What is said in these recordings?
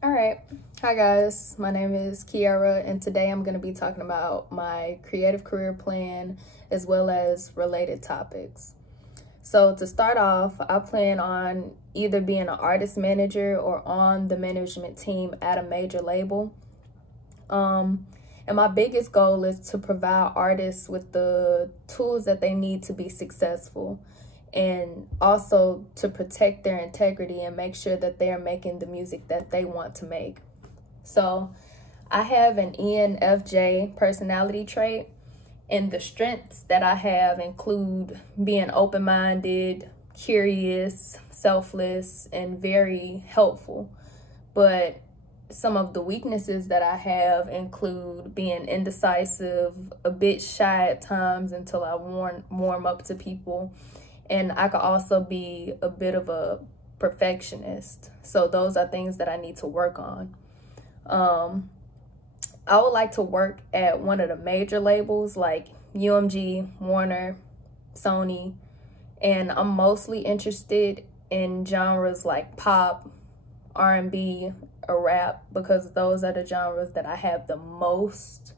All right. Hi guys, my name is Kiara and today I'm going to be talking about my creative career plan as well as related topics. So to start off, I plan on either being an artist manager or on the management team at a major label. And my biggest goal is to provide artists with the tools that they need to be successful, and also to protect their integrity and make sure that they are making the music that they want to make. So I have an ENFJ personality trait, and the strengths that I have include being open-minded, curious, selfless, and very helpful. But some of the weaknesses that I have include being indecisive, a bit shy at times until I warm up to people, and I could also be a bit of a perfectionist. So those are things that I need to work on. I would like to work at one of the major labels like UMG, Warner, Sony, and I'm mostly interested in genres like pop, R&B, or rap, because those are the genres that I have the most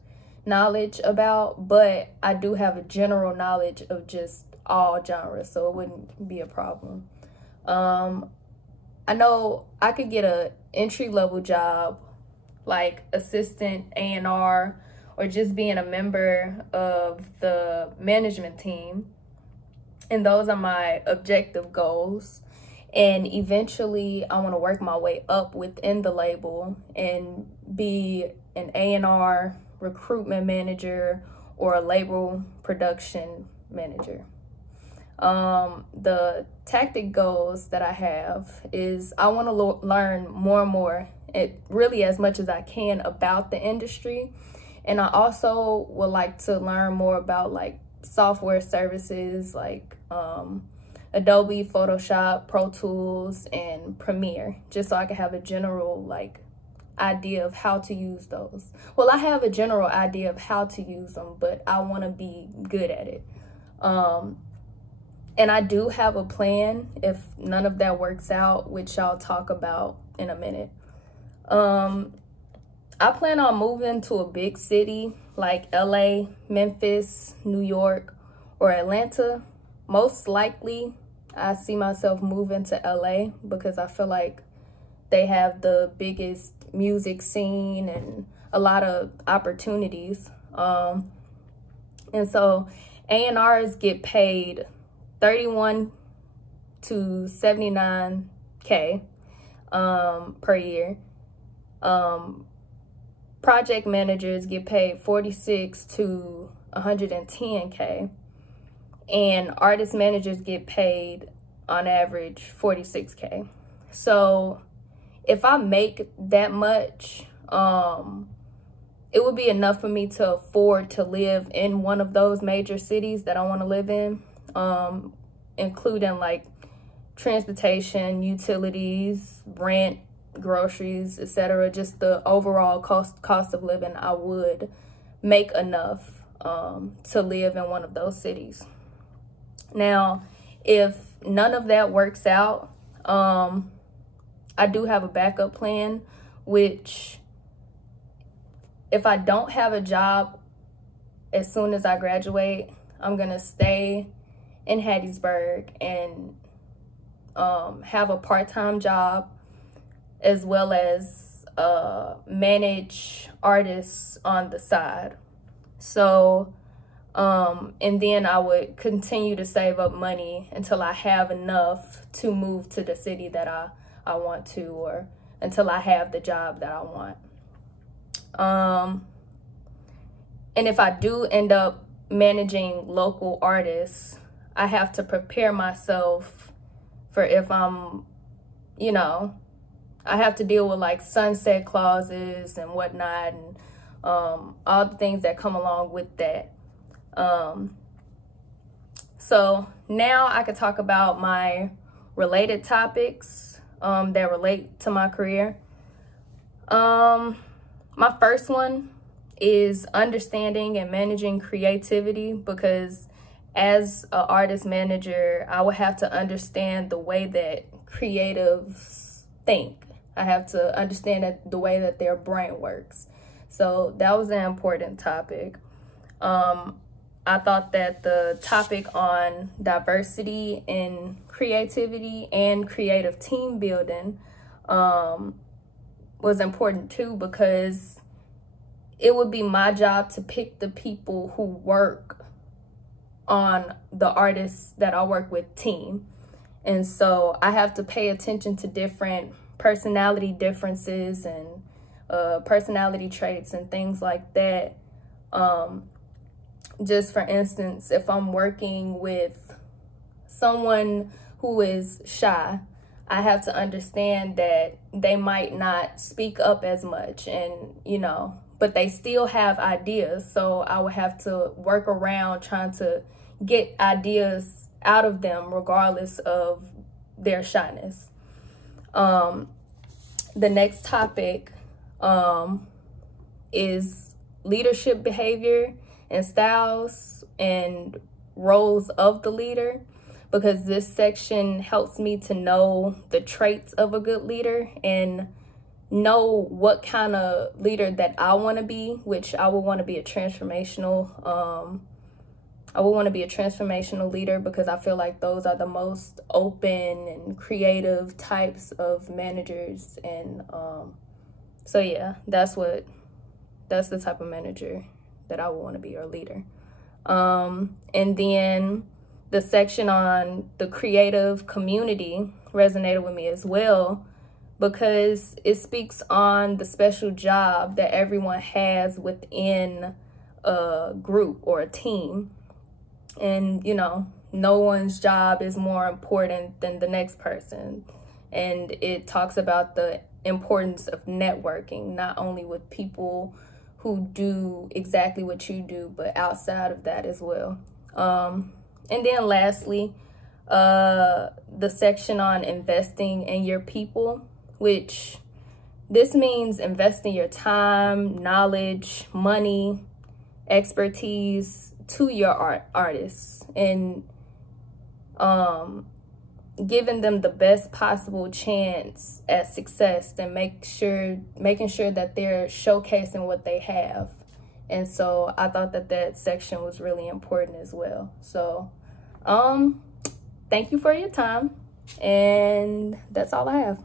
knowledge about, but I do have a general knowledge of just all genres, so it wouldn't be a problem. I know I could get a entry-level job like assistant A&R or just being a member of the management team, and those are my objective goals. And eventually I want to work my way up within the label and be an A&R, recruitment manager, or a label production manager. The tactic goals that I have is I want to learn more and more, really as much as I can, about the industry. And I also would like to learn more about like software services like Adobe, Photoshop, Pro Tools, and Premiere, just so I can have a general idea of how to use those. Well, I have a general idea of how to use them, but I want to be good at it. And I do have a plan if none of that works out, which I'll talk about in a minute. I plan on moving to a big city like LA, Memphis, New York, or Atlanta. Most likely, I see myself moving to LA because I feel like they have the biggest music scene and a lot of opportunities. And so A&Rs get paid 31 to 79K per year. Project managers get paid 46 to 110K. And artist managers get paid on average 46K. So if I make that much, it would be enough for me to afford to live in one of those major cities that I want to live in, including like transportation, utilities, rent, groceries, etc. Just the overall cost of living. I would make enough to live in one of those cities. Now, if none of that works out, I do have a backup plan, which if I don't have a job as soon as I graduate, I'm gonna stay in Hattiesburg and have a part-time job, as well as manage artists on the side. So and then I would continue to save up money until I have enough to move to the city that I want to, or until I have the job that I want. And if I do end up managing local artists, I have to prepare myself for if I'm, I have to deal with like sunset clauses and whatnot, and all the things that come along with that. So now I could talk about my related topics that relate to my career. My first one is understanding and managing creativity, because as an artist manager, I would have to understand the way that creatives think. I have to understand that the way that their brain works. So that was an important topic. I thought that the topic on diversity and creativity and creative team building was important too, because it would be my job to pick the people who work on the artists that I work with team. And so I have to pay attention to different personality differences and personality traits and things like that. Just for instance, if I'm working with someone who is shy, I have to understand that they might not speak up as much, and but they still have ideas. So I would have to work around trying to get ideas out of them regardless of their shyness. The next topic is leadership behavior and styles and roles of the leader, because this section helps me to know the traits of a good leader and know what kind of leader that I want to be, which I would want to be a transformational leader, because I feel like those are the most open and creative types of managers. And so yeah, that's the type of manager that I would want to be, or leader. And then the section on the creative community resonated with me as well, because it speaks on the special job that everyone has within a group or a team. And, no one's job is more important than the next person. And it talks about the importance of networking, not only with people who do exactly what you do, but outside of that as well. And then lastly, the section on investing in your people, which this means investing your time, knowledge, money, expertise to your artists, and giving them the best possible chance at success, and making sure that they're showcasing what they have. And so I thought that section was really important as well. So thank you for your time, and that's all I have.